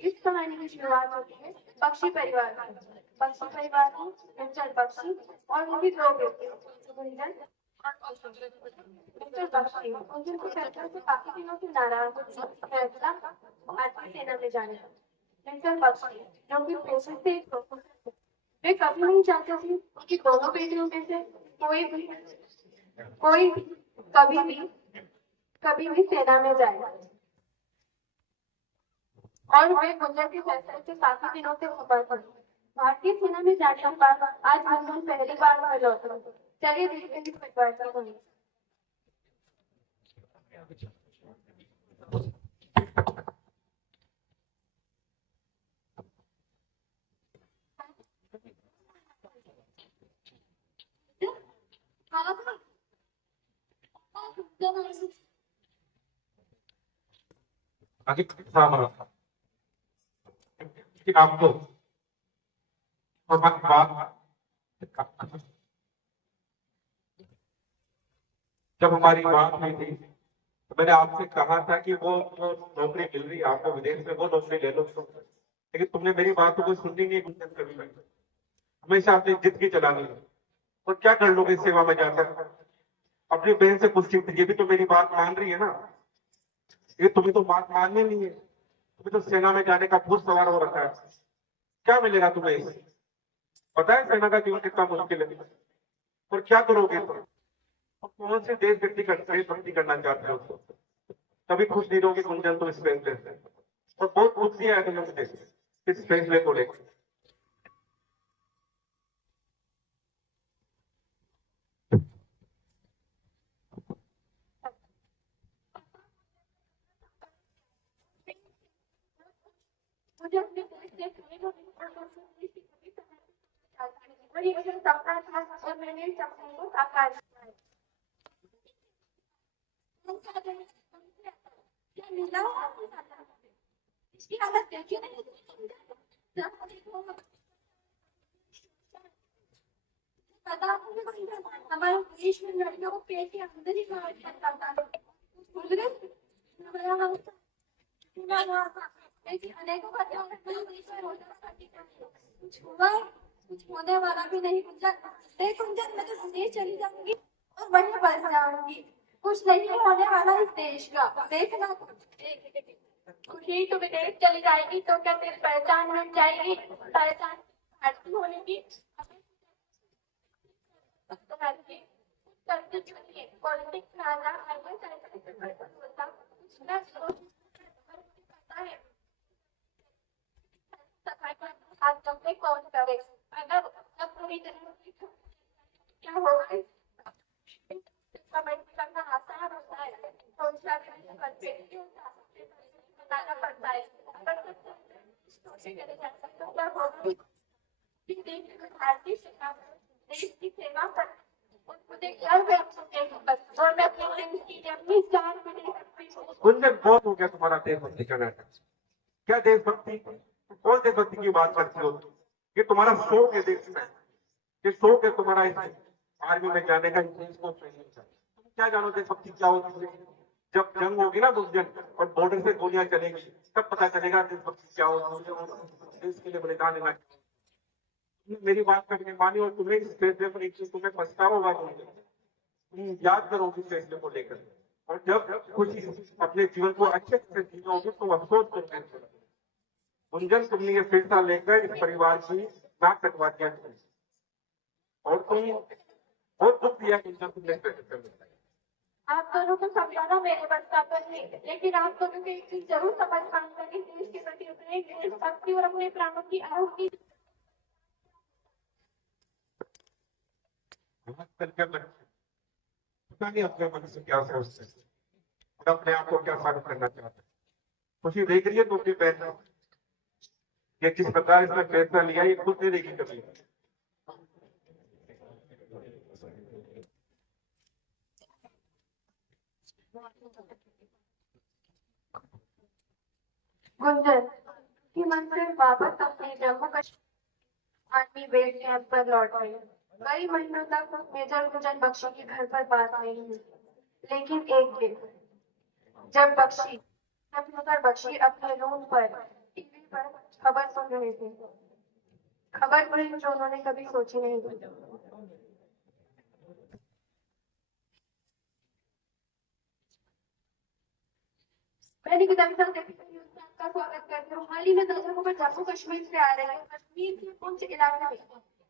इस कहानी की शुरुआत होती है पक्षी परिवार में। पक्षी परिवार में गुंजन पक्षी और उनकी दो बेटे गुंजन और गुंजन पक्षी गुंजन को फैसले से काफी दिनों से नाराज फैसला भारतीय सेना में जाने का। गुंजन पक्षी जो कि पेशे से एक प्रोफेसर थे, वे कभी नहीं चाहते थे कि दोनों बेटियों में से कोई भी कभी भी सेना में जाए और वे गुंजन के फैसले से काफी दिनों से खबर पड़ी। भारतीय सेना में जाने के बाद आज गुंजन पहली बार घर लौटे। चलिए देखते हैं परिवर्तन हुई। आगे कि आपको बात जब हमारी बात हुई थी तो मैंने आपसे कहा था कि वो नौकरी मिल रही है आपको विदेश में, वो नौकरी ले लो। लेकिन तुमने मेरी बात को कोई सुननी नहीं गुंजन कभी। हमेशा अपनी जिद की चलानी है। और क्या कर लोगे सेवा में जाकर? अपनी बहन से पूछती थी, ये भी तो मेरी बात मान रही है ना? ये तुम्हें तो बात माननी नहीं है। तुम्हें तो सेना में जाने का भूत सवार हो रखा है। क्या मिलेगा तुम्हें इससे? पता है सेना का जीवन कितना मुश्किल है? और क्या करोगे तुम? कौन से देशभक्ति करना चाहते हो? कभी खुश नहीं रहोगे गुंजन तुम इस फैसले से। और बहुत दुख दिया है तुमने मुझे इस फैसले को लेकर। मुझे अपने देश से और ये मेरा सपना था और मैंने इस सपने को साकार किया है। क्या मिला इसकी हालत देखिए नहीं। पता हमारे देश में लड़कियों को पेट के अंदर ही करता था। अनेकों कुछ होने वाला भी नहीं। गुंजन मैं तो विदेश चली जाऊंगी और वहीं बस जाऊंगी। कुछ नहीं होने वाला इस देश का। देखना खुशी तो विदेश चली जाएगी तो क्या तेरी पहचान मिट जाएगी? पहचान भारतीय होने की पॉलिटिक्स कौन करे? अगर पूरी तरह क्या होगा करना आसान होता है तो बताना पड़ता है। अगर क्या होगा? भारतीय सेना देश की सेवा कर और मैं अपनी जान में नहीं सकती। गुंजन बहुत हो गया तुम्हारा देशभक्ति का नाटक। क्या देशभक्ति? कौन देशभक्ति की बात करती हो? ये तुम्हारा शौक है देश में। ये शौक है तुम्हारा इस आर्मी में जाने का, देश को ट्रेनिंग का। तुम क्या जानो देशभक्ति क्या होती है? जब जंग होगी ना गुंजन और बॉर्डर से गोलियां चलेगी तब पता चलेगा देशभक्ति क्या होती है। देश के लिए बलिदान देना। मेरी बात करने मानी और तुम्हें इस फैसले पर एक चीज तुम्हें पछतावा होगा तुम याद करोगे फैसले को लेकर। और जब कुछ अपने जीवन को अच्छे से जीओगे तो अफसोस करोगे। गुंजन तुमने ये फैसला लेकर इस परिवार की नाक कटवा दिया और तुम बहुत दुख दिया गुंजन तुमने फैसले। आप दोनों को समझाना मेरे बस का पर नहीं, लेकिन आप दोनों को एक चीज जरूर समझ पाऊंगा कि देश के प्रति अपने देशभक्ति और अपने प्राणों की आहुति पता नहीं अपने मन से क्या सोचते और अपने आप को क्या साबित करना चाहते हैं। खुशी देख रही है तो अपनी बहन ये किस प्रकार इसने फैसला लिया ये खुद नहीं देखी कभी। गुंजन की मन से वापस अपने Jammu Kashmir army base camp पर लौट गई। कई महीनों तक मेजर गुंजन बख्शी के घर पर बात नहीं हुई, लेकिन एक दिन जब बख्शी प्रोफेसर बख्शी अपने रूम पर टीवी पर खबर सुन रहे थे। खबर पढ़ी जो उन्होंने कभी सोची नहीं थी। मैंने किताबी संघ आपका स्वागत करती हूँ। हाल ही में दर्शकों पर जम्मू कश्मीर से आ रहे हैं। कश्मीर के पुंछ इलाके में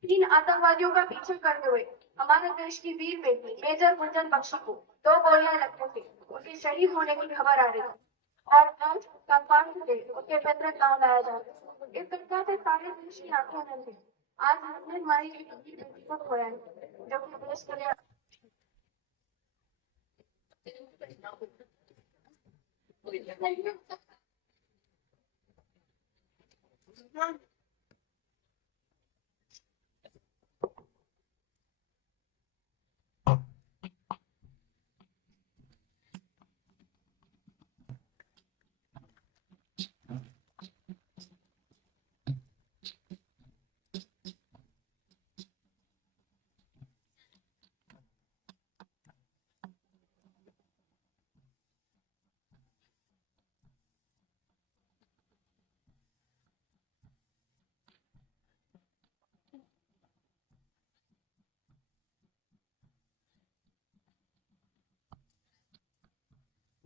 3 आतंकवादियों का पीछा करते हुए हमारे देश की वीर बेटी मेजर गुंजन बख्शी को 2 गोलियां लगने से उनके शहीद होने की खबर आ रही है और आज कंपाउंड से उनके पैतृक गांव लाया जा रहा है। इस घटना से सारे देश की आंखें बंद हैं। आज हमने हमारी एक वीर बेटी को खोया है जो कि देश के लिए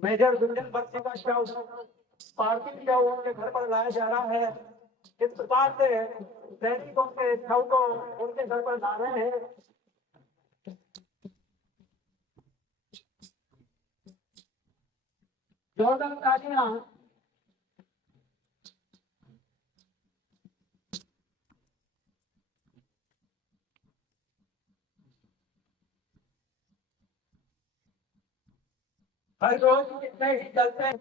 मेजर गुंजन बख्शी का शव पार्थिव शव उनके घर पर लाया जा रहा है। इस प्रकार से सैनिकों के शव को उनके घर पर ला रहे हैं। जोरदार तालियां। हर रोज कितने ही चलते हैं,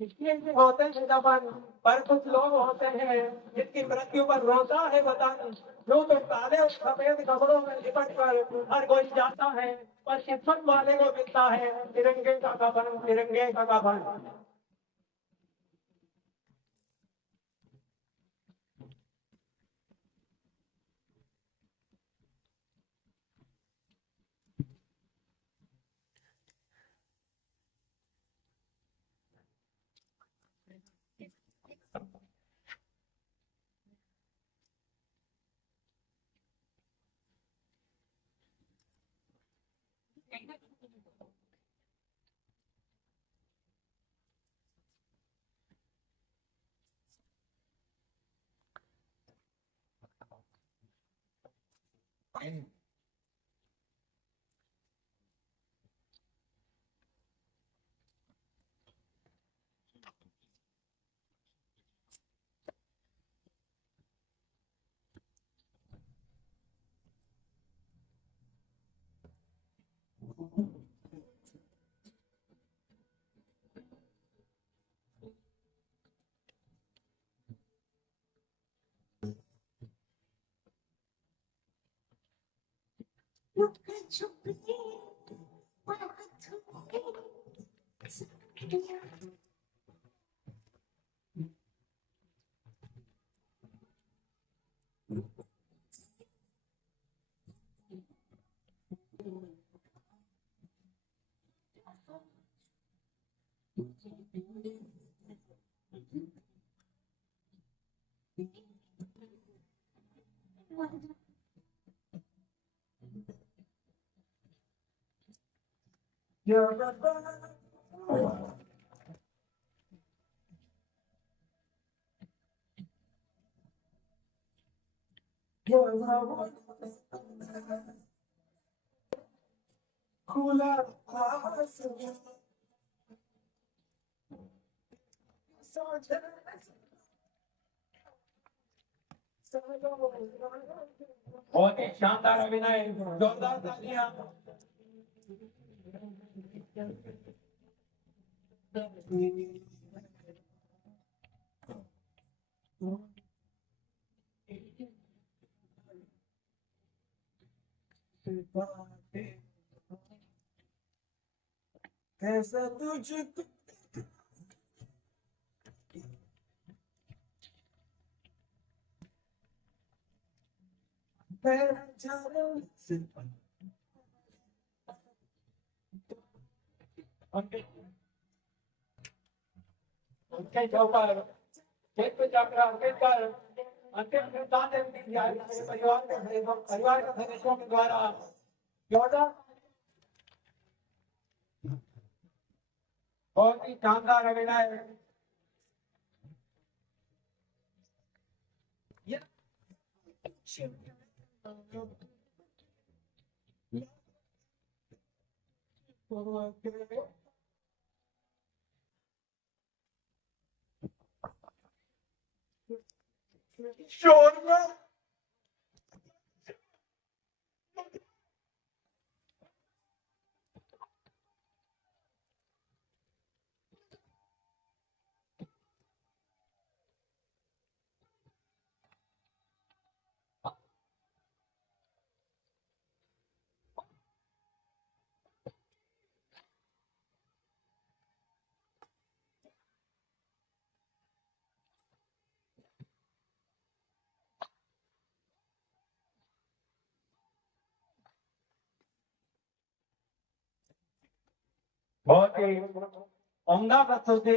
इसलिए भी होते हैं दफन, पर कुछ लोग होते हैं जिनकी मृत्यु पर रोता है वतन। जो तो काले और सफेद कपड़ों में लिपट कर हर कोई जाता है, पर किस्मत वाले को मिलता है तिरंगे का कफन, तिरंगे का कफन। बहुत ही शानदार अभिनय, जोरदार तालियां। कैसा तुझको उसके ऊपर खेत पे जाकर अंबेडकर अंतिम निर्दान परिवार के सदस्यों के द्वारा 14 बहुत ही शानदार अभिनय शोरमा बहुत ही उम्दा प्रस्तुति